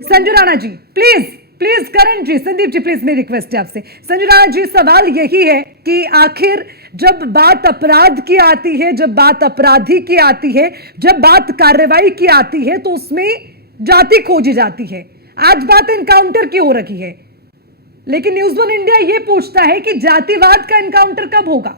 Sanju Rana ji please please, Karan ji, Sandeep ji please, मेरी request है आपसे। संजू राणा जी, सवाल यही है कि आखिर जब बात अपराध की आती है, जब बात अपराधी की आती है, जब बात कार्रवाई की आती है, तो उसमें जाति खोजी जाती है। आज बात एनकाउंटर की हो रखी है, लेकिन न्यूज़ वन इंडिया यह पूछता है कि जातिवाद का एनकाउंटर कब होगा?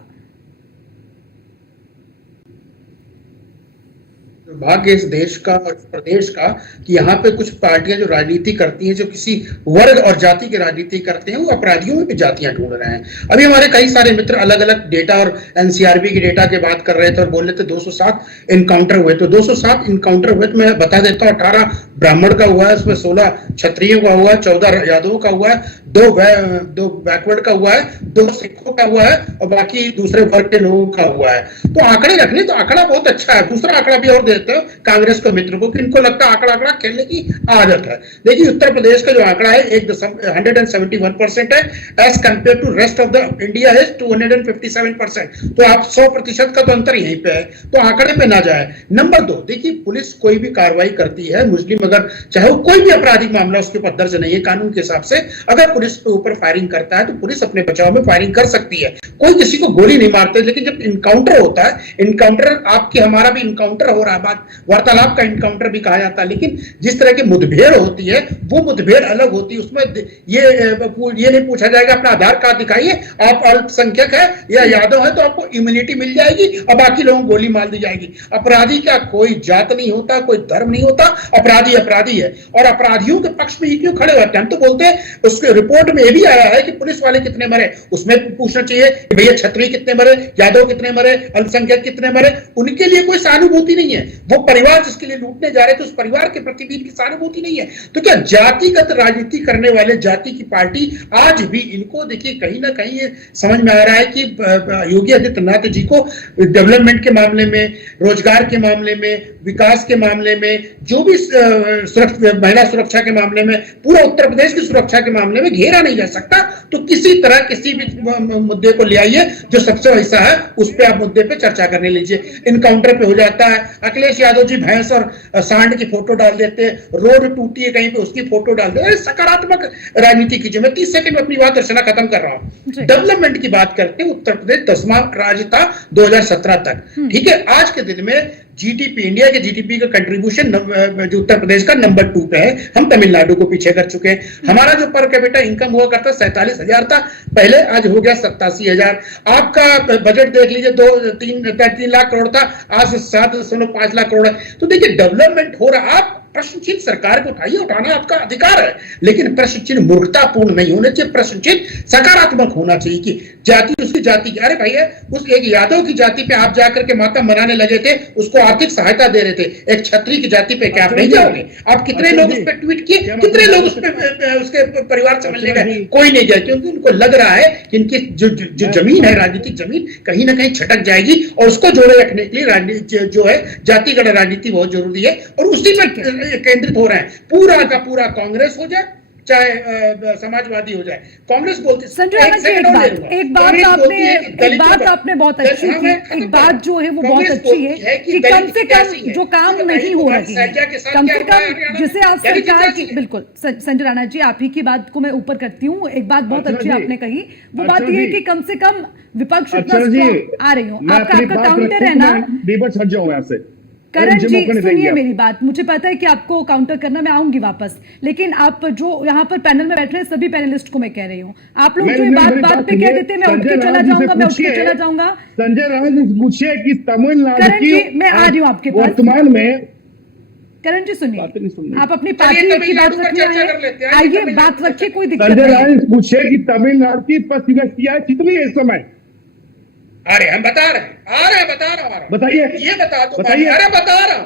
भाग्य इस देश का और प्रदेश का कि यहाँ पे कुछ पार्टियां जो राजनीति करती हैं, जो किसी वर्ग और जाति की राजनीति करते हैं, वो अपराधियों में भी जातियां ढूंढ रहे हैं। अभी हमारे कई सारे मित्र अलग अलग डेटा और एनसीआरबी की डेटा की बात कर रहे थे और बोल रहे थे 207 इनकाउंटर हुए। तो 207 इनकाउंटर हुए तो मैं बता देता हूँ, 18 ब्राह्मण का हुआ है, उसमें 16 क्षत्रियों का हुआ है, 14 यादवों का हुआ है, दो बैकवर्ड का हुआ है, 2 सिखों का हुआ है और बाकी दूसरे वर्ग के लोगों का हुआ है। तो आंकड़े रखने तो आंकड़ा बहुत अच्छा है। दूसरा आंकड़ा भी और देते हो कांग्रेस को मित्र को कि इनको लगता है आंकड़ा खेलने की आदत है। देखिए उत्तर प्रदेश का जो आंकड़ा है 171% है, as compared to rest of the India है 257%। तो आप 100% का तो अंतर यहीं पे है, तो आंकड़े पे ना जाए। नंबर 2, देखिए पुलिस कोई भी कार्रवाई करती है, मुस्लिम अगर चाहे वो कोई भी आपराधिक मामला उसके ऊपर दर्ज नहीं है कानून के हिसाब से, अगर पुलिस के ऊपर फायरिंग करता है तो पुलिस अपने बचाव में फायरिंग कर सकती है, कोई किसी को गोली नहीं मारते। लेकिन जब इनकाउंटर होता है, इनकाउंटर आपके हमारा भी इनकाउंटर हो रहा है, बात वार्तालाप का इनकाउंटर भी कहा जाता है, लेकिन जिस तरह की मुठभेड़ होती है वो मुठभेड़ अलग होती है। उसमें ये नहीं पूछा जाएगा अपना आधार कार्ड दिखाइए, आप अल्पसंख्यक है या यादव है तो आपको इम्यूनिटी मिल जाएगी और बाकी लोगों को गोली मार दी जाएगी। अपराधी का कोई जात नहीं होता, कोई धर्म नहीं होता, अपराधी अपराधी है। और अपराधियों के पक्ष में ही क्यों खड़े होते हैं? हम तो बोलते हैं, उसके रिपोर्ट में ये भी आया है कि पुलिस वाले कितने मरे, उसमें पूछना चाहिए कि भैया क्षत्रिय कितने मरे, यादव कितने मरे, अल्पसंख्यक कितने मरे। उनके लिए कोई सहानुभूति नहीं है। वो परिवार जिसके लिए लूटने जा रहे थे उस परिवार के प्रति भी इनकी सहानुभूति नहीं है। तो क्या जातिगत राजनीति करने वाले जाति की पार्टी आज भी इनको देखिए कहीं ना कहीं ये समझ में आ रहा है कि योगी आदित्यनाथ जी को डेवलपमेंट के मामले में, रोजगार के मामले में, विकास के मामले में, जो भी महिला सुरक्षा के मामले में, पूरा उत्तर प्रदेश की सुरक्षा के मामले में घेरा नहीं जा सकता। तो किसी तरह किसी भी मुद्दे को ले आइए जो सबसे वैसा है, उस पर आप मुद्दे पे चर्चा करने लीजिए। इनकाउंटर पे हो जाता है, अखिलेश यादव जी भैंस और सांड की फोटो डाल देते, रोड टूटी है कहीं पे उसकी फोटो डाल देते। सकारात्मक राजनीति कीजिए। मैं 30 सेकंड में अपनी बात अर्चना खत्म कर रहा हूं। डेवलपमेंट की बात करते हैं, उत्तर प्रदेश 10वां राज्य था 2017 तक, ठीक है। आज के दिन में जीडीपी, इंडिया के जीडीपी का कंट्रीब्यूशन जो उत्तर प्रदेश का नंबर 2 पे है। हम तमिलनाडु को पीछे कर चुके हैं। हमारा जो पर कैपिटा इनकम हुआ करता 47,000 था पहले, आज हो गया 87,000। आपका बजट देख लीजिए, 3 लाख करोड़ था, आज 7.5 लाख करोड़ है। तो देखिए डेवलपमेंट हो रहा। आप प्रश्न चिन्ह सरकार को उठाइए, उठाना आपका अधिकार है, लेकिन प्रश्न चिन्ह मूर्खतापूर्ण नहीं होने चाहिए। प्रश्न चिन्ह सकारात्मक होना चाहिए कि जाति उसकी जाति की। अरे भैया, उस एक यादव की जाति पे आप जाकर के मातम मनाने लगे थे, उसको आर्थिक सहायता दे रहे थे, एक क्षत्रिय की जाति पे क्या आप नहीं जाओगे? आप कितने लोग उस पर ट्वीट किए, कितने लोग उस पर उसके परिवार समझने गए? कोई नहीं गया, क्योंकि उनको लग रहा है कि इनकी जो जमीन है, राजनीतिक जमीन, कहीं ना कहीं छटक जाएगी और उसको जोड़े रखने के लिए राजनीति जो है जातिगत राजनीति बहुत जरूरी है और उसी पर केंद्रित हो रहे हैं। पूरा का पूरा कांग्रेस हो जाए चाहे समाजवादी हो जाए, कांग्रेस बोलती है। संजय राणा जी, एक बात आपने बहुत अच्छी की, एक बात जो है वो बहुत अच्छी है कि कम से कम जो काम नहीं हो रही है, कम से कम जिसे आप सरकार की, बिल्कुल संजय राणा जी आप ही की बात को मैं ऊपर करती हूँ। एक बात बहुत अच्छी आपने कही, वो बात ये है कि कम से कम विपक्ष आ रही हूँ, आपका काउंटर है ना। करण जी सुनिए मेरी बात, मुझे पता है कि आपको काउंटर करना, मैं आऊंगी वापस, लेकिन आप जो यहाँ पर पैनल में बैठ रहे हैं सभी पैनलिस्ट को मैं कह रही हूँ, आप लोग जो बात पे कह देते हैं मैं उठ के चला जाऊंगा, मैं उठ के चला जाऊंगा। संजय राणा जी पूछिए कि तमिलनाडु करण जी मैं आ रही हूँ आपके पास वर्तमान में। करण जी सुनिए, आप अपनी पार्टी की बात रखना है, आइए बात रखिए, कोई दिक्कत नहीं। संजय राणा जी पूछिए कि तमिलनाडु की पश्चिम कितनी है इस समय? अरे हम बता रहे हैं, बता रहा हूँ, बताइए, ये बता दो। बताइए। अरे बता रहा हूँ,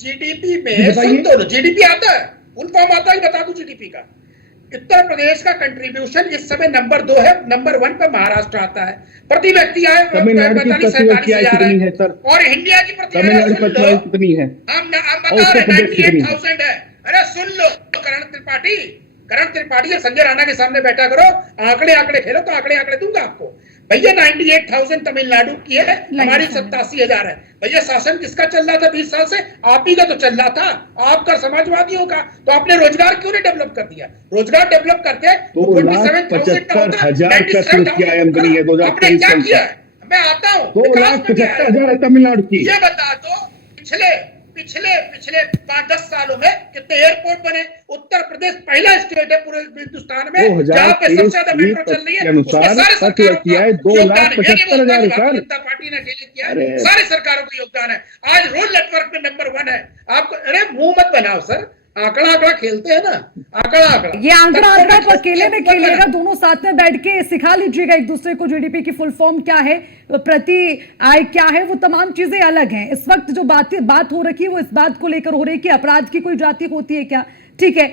जीडीपी में सुन तो लो, जीडीपी आता है, फुल फॉर्म आता है, बता दो जीडीपी का। उत्तर प्रदेश का कंट्रीब्यूशन इस समय नंबर 2 है, नंबर 1 पे महाराष्ट्र आता है। प्रति व्यक्ति आए 45,000 है सर, और इंडिया की प्रति कितनी है? हम बता रहे 98,000 है। अरे सुन लो करण त्रिपाठी और संजय राणा के सामने बैठा करो, आंकड़े खेलो तो आंकड़े दूंगा आपको। भैया 98,000 तमिलनाडु की है, हमारी 87,000 है। भैया शासन किसका चल रहा था 20 साल से? आप ही का तो चल रहा था, आपका समाजवादियों का। तो आपने रोजगार क्यों नहीं डेवलप कर दिया? रोजगार डेवलप करके 2,75,000 का सूरत की आय आमदनी है 2023 आपने क्या किया है? मैं आता हूँ, 2,75,000 है तमिलनाडु की। ये बता दो पिछले 5-10 सालों में कितने एयरपोर्ट बने? उत्तर प्रदेश पहला स्टेट है पूरे हिंदुस्तान में जहां पे सबसे ज्यादा मेट्रो चल रही है। अनुसार खर्च किया है 2,75,000 सर। जनता पार्टी ने अकेले किया है, सारी सरकारों का योगदान है। आज रोड नेटवर्क में नंबर 1 है। आपको अरे मुंह मत बनाओ सर, आंकड़ा खेलते हैं ना, आंकड़ा ये आंकड़ा तो अकेले में खेलेगा, दोनों साथ में बैठ के सिखा लीजिएगा एक दूसरे को जीडीपी की फुल फॉर्म क्या है, प्रति आय क्या है, वो तमाम चीजें अलग हैं। इस वक्त जो बात हो रखी है वो इस बात को लेकर हो रही है कि अपराध की कोई जाति होती है क्या? ठीक है।